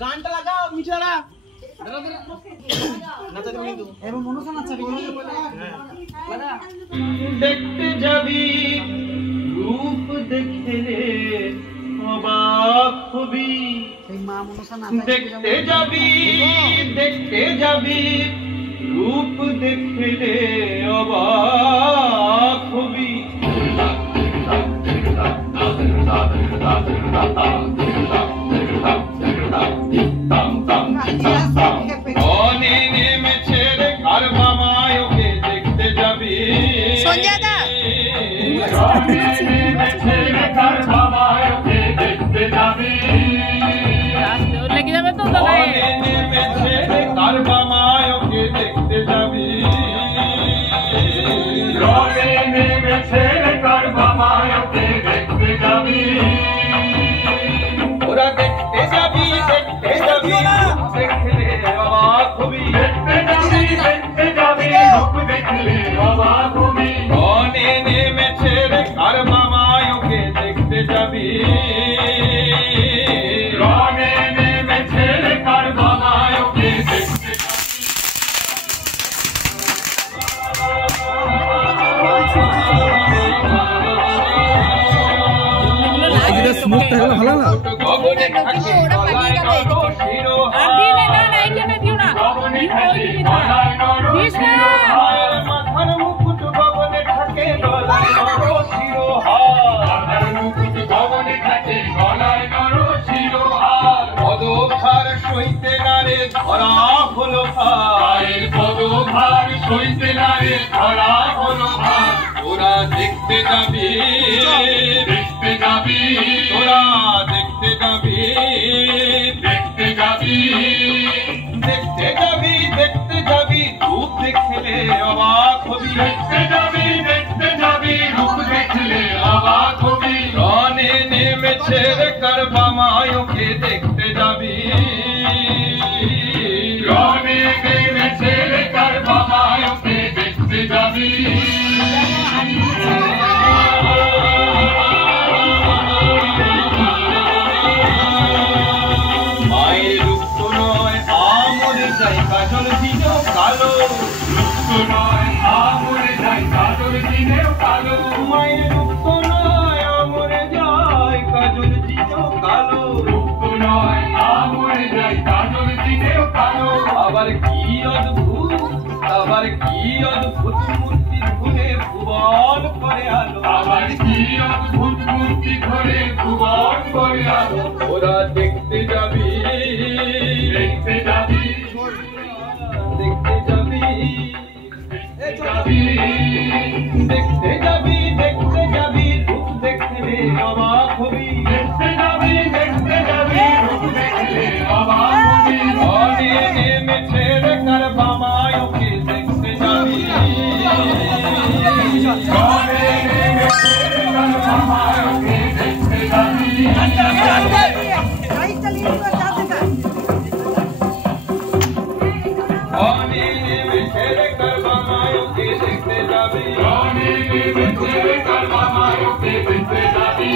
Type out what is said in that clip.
গানটা লাগাও মিঠারা দেখতে যাবি রূপ দেখলে অবাক হবি, দেখতে যাবি রূপ দেখলে অবাক হবি। অনে নেমেছে রে কার মামায় ওকে দেখতে যাবি, নেমেছে রে কার মামায় ওকে দেখতে যাবি, নেমেছে রে কার মামায় ওকে দেখতে যাবি, নেমেছে রে কার মামায় ওকে দেখতে যাবি। ওরা দেখতে যাবি দেখলে অবাক হবি, দেখতে যাবি রূপ দেখলে অবাক হবি। অনে নেমেছে রে কার মামায় ওকে দেখতে যাবি, অনে নেমেছে রে কার মামায় ওকে দেখতে যাবি। ভালো না গগনে থাকে গলায় নর শিরোহার, মাথার মুকুট গগনে থাকে গলায় নর শিরোহার, পদভার সইতে নারে ধরা হলো ভার, পদভার সইতে নারে ধরা হলো ভার। তোরা দেখতে যাবি তোরা দেখতে যাবি রূপ দেখলে অবাক হবি, রূপ দেখলে অবাক হবি। রনে নেমেছে রে কার মামায় ওকে দেখতে যাবি, রনে নেমেছে রে কার মামায় ওকে দেখতে যাবি। মায়ের রূপ তো নয় আমরে যাই কাজল দিনেও কালো, রূপ তো নয় আমরে যাই কাজল দিনেও কালো, মায়ের রূপ তো নয় আমরে যাই কাজল দিনেও কালো, রূপ তো নয় আমরে যাই কাজল দিনেও কালো। আবার কি অদ্ভুত মূর্তি ধরে ভুবন করে আলো, আবার কি অদ্ভুত মূর্তি ধরে ভুবন করে আলো। ওরা দেখতে যাবি দেখতে যাবি রূপ দেখলে অবাক হবি, দেখতে যাবি রূপ দেখলে অবাক হবি। অনে নেমেছে রে কার মামায় ওকে দেখতে যাবি, অনে নেমেছে রে কার মামায় ওকে দেখতে যাবি, অনে নেমেছে রে কার মামায় ওকে দেখতে যাবি, অনে নেমেছে রে কার মামায় ওকে দেখতে যাবি।